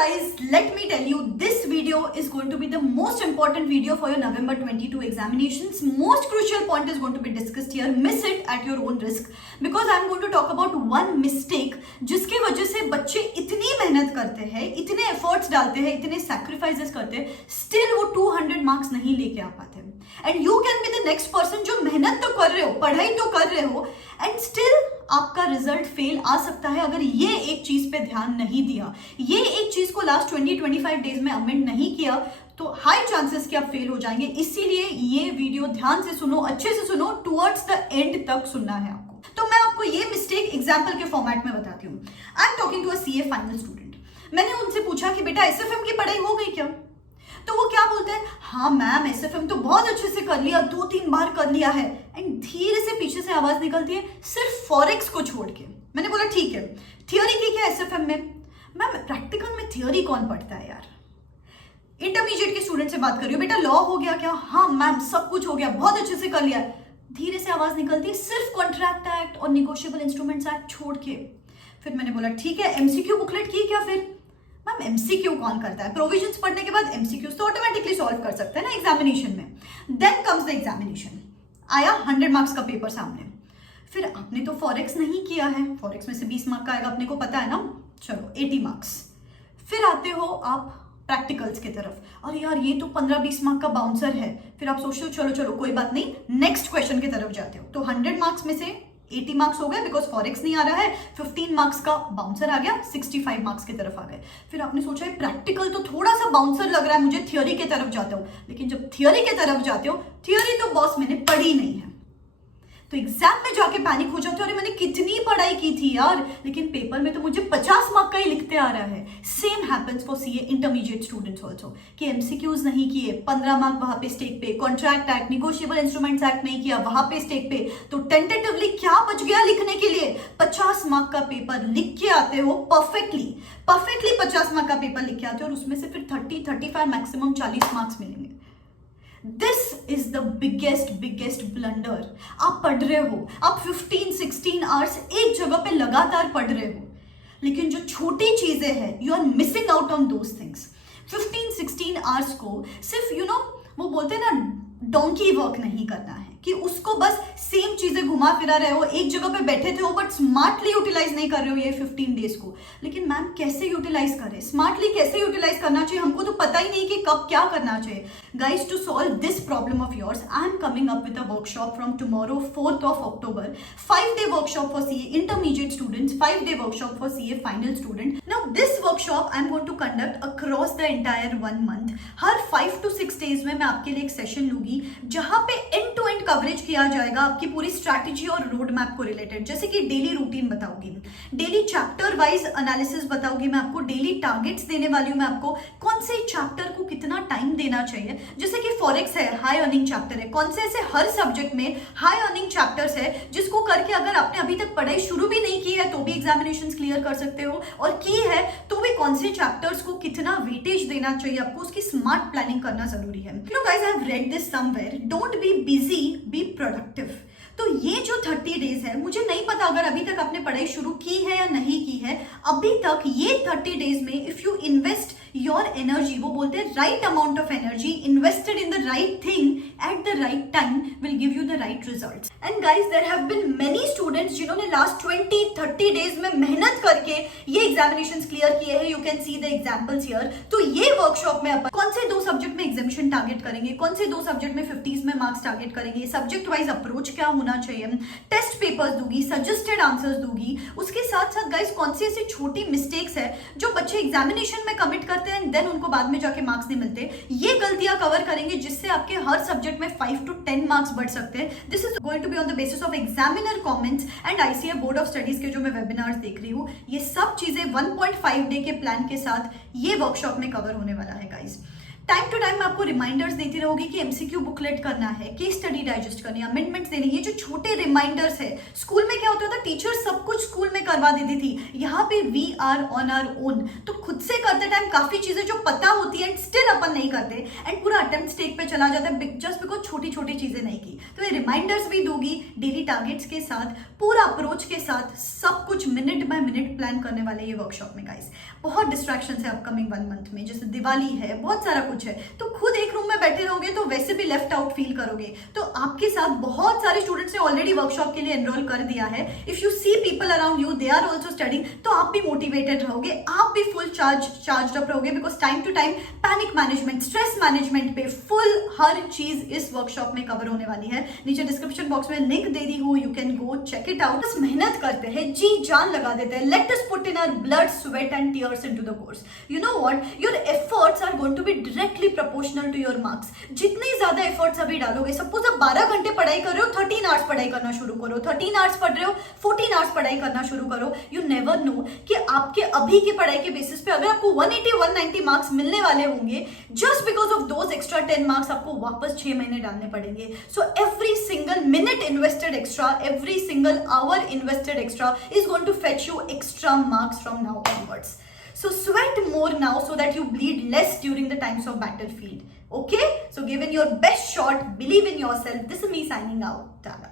guys, let me tell you, this video is going to be the most important video for your November 22 examinations. Most crucial point is going to be discussed here. Miss it at your own risk because I am going to talk about one mistake जिसके वजह से बच्चे इतनी मेहनत करते हैं, इतने efforts डालते हैं, इतने सैक्रिफाइसेस करते हैं, स्टिल वो 200 मार्क्स नहीं लेके आ पाते। And you can be the next person जो मेहनत तो कर रहे हो, पढ़ाई तो कर रहे हो, एंड स्टिल आपका रिजल्ट फेल आ सकता है अगर ये एक चीज पे ध्यान नहीं दिया, ये एक चीज को लास्ट 20-25 डेज में अमेंड नहीं किया, तो हाई चांसेस कि आप फेल हो जाएंगे। इसीलिए ये वीडियो ध्यान से सुनो, अच्छे से सुनो, टुवर्ड्स द एंड तक सुनना है आपको। तो मैं आपको ये मिस्टेक एग्जाम्पल के फॉर्मेट में बताती हूँ। I am talking to a CA final student. मैंने उनसे पूछा कि बेटा एसएफएम की पढ़ाई हो गई क्या? तो वो क्या बोलते हैं, हाँ मैम एसएफएम तो बहुत अच्छे से कर लिया, 2-3 बार कर लिया है। एंड धीरे से पीछे से आवाज निकलती है, सिर्फ फॉरेक्स को छोड़ के। मैंने बोला ठीक है, थियोरी की क्या एसएफएम में? मैम प्रैक्टिकल में थियोरी कौन पढ़ता है यार? इंटरमीडिएट के स्टूडेंट से बात कर रही हूँ, बेटा लॉ हो गया क्या? हाँ मैम सब कुछ हो गया, बहुत अच्छे से कर लिया। धीरे से आवाज निकलती है, सिर्फ कॉन्ट्रैक्ट एक्ट और निगोशिएबल इंस्ट्रूमेंट्स एक्ट छोड़ के। फिर मैंने बोला ठीक है, एमसीक्यू बुकलेट की क्या? फिर मैम एमसीक्यू कौन करता है? प्रोविजंस पढ़ने के बाद एमसीक्यूज तो ऑटोमेटिकली सॉल्व कर सकते हैं ना एग्जामिनेशन में। देन कम्स द एग्जामिनेशन, आया 100 मार्क्स का पेपर सामने। फिर आपने तो फॉरेक्स नहीं किया है, फॉरेक्स में से 20 मार्क का आएगा, अपने को पता है ना, चलो 80 मार्क्स। फिर आते हो आप प्रैक्टिकल्स की तरफ, और यार ये तो 15-20 मार्क का बाउंसर है। फिर आप सोचते हो चलो चलो कोई बात नहीं, नेक्स्ट क्वेश्चन की तरफ जाते हो। तो 100 मार्क्स में से 80 मार्क्स हो गए बिकॉज फॉरेक्स नहीं आ रहा है, 15 मार्क्स का बाउंसर आ गया, 65 मार्क्स की तरफ आ गए। फिर आपने सोचा है प्रैक्टिकल तो थोड़ा सा बाउंसर लग रहा है मुझे, थियोरी की तरफ जाते हो। लेकिन जब थियोरी की तरफ जाते हो, थियोरी तो बॉस मैंने पढ़ी नहीं है, तो एग्जाम में जाके पैनिक हो जाते हो, अरे मैंने कितनी पढ़ाई की थी यार, लेकिन पेपर में तो मुझे 50 मार्क का ही लिखते आ रहा है। Same happens for CA intermediate students also कि एमसीक्यूज नहीं किए, 15 मार्क वहां पे स्टेक पे, contract act negotiable instruments act नहीं किया वहां पे स्टेक पे, तो टेंटेटिवली क्या बच गया लिखने के लिए? 50 मार्क का पेपर लिख के आते हो, परफेक्टली 50 मार्क का पेपर लिख के आते हो, और उसमें से फिर 30-35 मैक्सिमम 40 मार्क्स मिलेंगे। This is the biggest blunder. आप पढ़ रहे हो, आप 15-16 आवर्स एक जगह पे लगातार पढ़ रहे हो, लेकिन जो छोटी चीजें हैं you are missing out on those things. 15-16 hours को सिर्फ वो बोलते हैं ना, डोंकी वर्क नहीं करना है कि उसको बस सेम चीजें घुमा फिरा रहे हो, एक जगह पे बैठे थे हो बट स्मार्टली यूटिलाइज नहीं कर रहे हो ये 15 डेज को। लेकिन मैम कैसे यूटिलाइज करें, स्मार्टली कैसे यूटिलाइज करना चाहिए, हमको तो पता ही नहीं कि कब क्या करना चाहिए। Guys, to solve this problem of yours, I am coming up with a workshop from tomorrow 4th of October, 5-day workshop for CA intermediate students, 5-day workshop for CA final student. Now this workshop I am going to conduct across the entire 1 month. Her 5 to 6 days में मैं आपके लिए एक session लूंगी जहां पे and to and coverage किया जाएगा आपकी पूरी स्ट्रैटेजी और रोड मैप को रिलेटेड। जैसे कि डेली रूटीन बताऊंगी, डेली चैप्टर वाइज एनालिसिस बताऊंगी मैं आपको, डेली टारगेट्स देने वाली हूं मैं आपको, कौन से चैप्टर को कितना टाइम देना चाहिए। जैसे कि फॉरेक्स है, हाई अर्निंग चैप्टर है, कौन से ऐसे हर सब्जेक्ट में हाई अर्निंग चैप्टर्स है जिसको करके अगर आपने अभी तक पढ़ाई शुरू भी नहीं की है तो भी एग्जामिनेशंस क्लियर कर सकते हो, और की है तो भी कौन से चैप्टर्स को कितना वेटेज देना चाहिए आपको, उसकी स्मार्ट प्लानिंग करना जरूरी है। You know guys, I have read this somewhere, don't be busy, be productive. तो ये जो 30 डेज है, मुझे नहीं पता अगर अभी तक आपने पढ़ाई शुरू की है या नहीं की है, अभी तक ये 30 डेज में if you invest your energy, वो बोलते हैं right amount of energy invested in the right thing at the right time will give you the right results. And guys, there have been many students जिन्होंने last 20-30 days में मेहनत करके ये examinations clear किए हैं। You can see the examples here. तो ये workshop में अपन कौन से 2 सब्जेक्ट में एग्जामिनेशन टारगेट करेंगे, कौन से 2 सब्जेक्ट में 50s में मार्क्स टारगेट करेंगे, सब्जेक्ट वाइज अप्रोच क्या होना चाहिए, टेस्ट पेपर्स दूंगी, सजेस्टेड आंसर्स दूंगी। उसके साथ साथ गाइस कौन सी ऐसी छोटी मिस्टेक्स है जो बच्चे एग्जामिनेशन में कमिट करते हैं, देन उनको बाद में जाके मार्क्स नहीं मिलते, ये गलतियां कवर करेंगे जिससे आपके हर सब्जेक्ट में 5 to 10 मार्क्स बढ़ सकते हैं। This is going to be on the basis of examiner comments and ICA board of studies के जो मैं वेबिनार्स देख रही हूँ, ये सब चीजें 1.5 डे के प्लान के साथ ये वर्कशॉप में कवर होने वाला है गाइस। टाइम टू टाइम मैं आपको रिमाइंडर्स देती रहूंगी कि एमसीक्यू बुकलेट करना है, केस स्टडी डाइजेस्ट करनी है, अमेंडमेंट्स देनी है। ये जो छोटे रिमाइंडर्स है, स्कूल में क्या होता था, टीचर सब कुछ स्कूल में करवा देती थी, यहाँ पे we are on our own, तो खुद से कर करते टाइम काफी चीजें जो पता होती है स्टिल अपन नहीं करते एंड पूरा अटेम्प्ट स्टेक पे चला जाता है जस्ट बिकॉज छोटी छोटी चीजें नहीं की। तो ये रिमाइंडर्स भी दूंगी डेली टारगेट्स के साथ, पूरा अप्रोच के साथ, सब कुछ मिनट बाय मिनट प्लान करने वाले ये वर्कशॉप में गाइस। बहुत डिस्ट्रैक्शन है अपकमिंग 1 मंथ में, जैसे दिवाली है, बहुत सारा कुछ है, तो खुद एक रूम में बैठे रहोगे तो वैसे भी लेफ्ट आउट फील करोगे। तो आपके साथ बहुत सारे स्टूडेंट्स ने ऑलरेडी वर्कशॉप के लिए एनरोल कर दिया है। If you see people around you they are also studying, तो आप भी मोटिवेटेड रहोगे, आप भी फुल चार्ज अप रहोगे, because time to time panic management, stress management पे फुल हर चीज इस वर्कशॉप में कवर होने वाली है। नीचे डिस्क्रिप्शन बॉक्स में लिंक दे दी हूँ, you can go check it out. बस मेहनत करते हैं, जी जान लगा देते हैं, let us put in our blood, sweat and tears into the course. You know what, your efforts are going to be directly proportional to your marks. जितनी ज्यादा एफर्ट्स अभी डालोगे, सपोज आप 12 घंटे पढ़ाई कर रहे हो, 13 आवर्स पढ़ाई करना शुरू करो, 13 आवर्स पढ़ रहे हो, 14 आवर्स पढ़ाई करना शुरू करो। यू नेवर नो कि आपके अभी की पढ़ाई के बेसिस पे अगर आपको 180 190 मार्क्स मिलने वाले होंगे, just because of those extra 10 marks आपको वापस 6 महीने डालने पड़ेंगे। So every single minute invested extra, every single hour invested extra is going to fetch you extra marks from now onwards. So sweat more now so that you bleed less during the times of battlefield. Okay? So give in your best shot, believe in yourself. This is me signing out. Tada.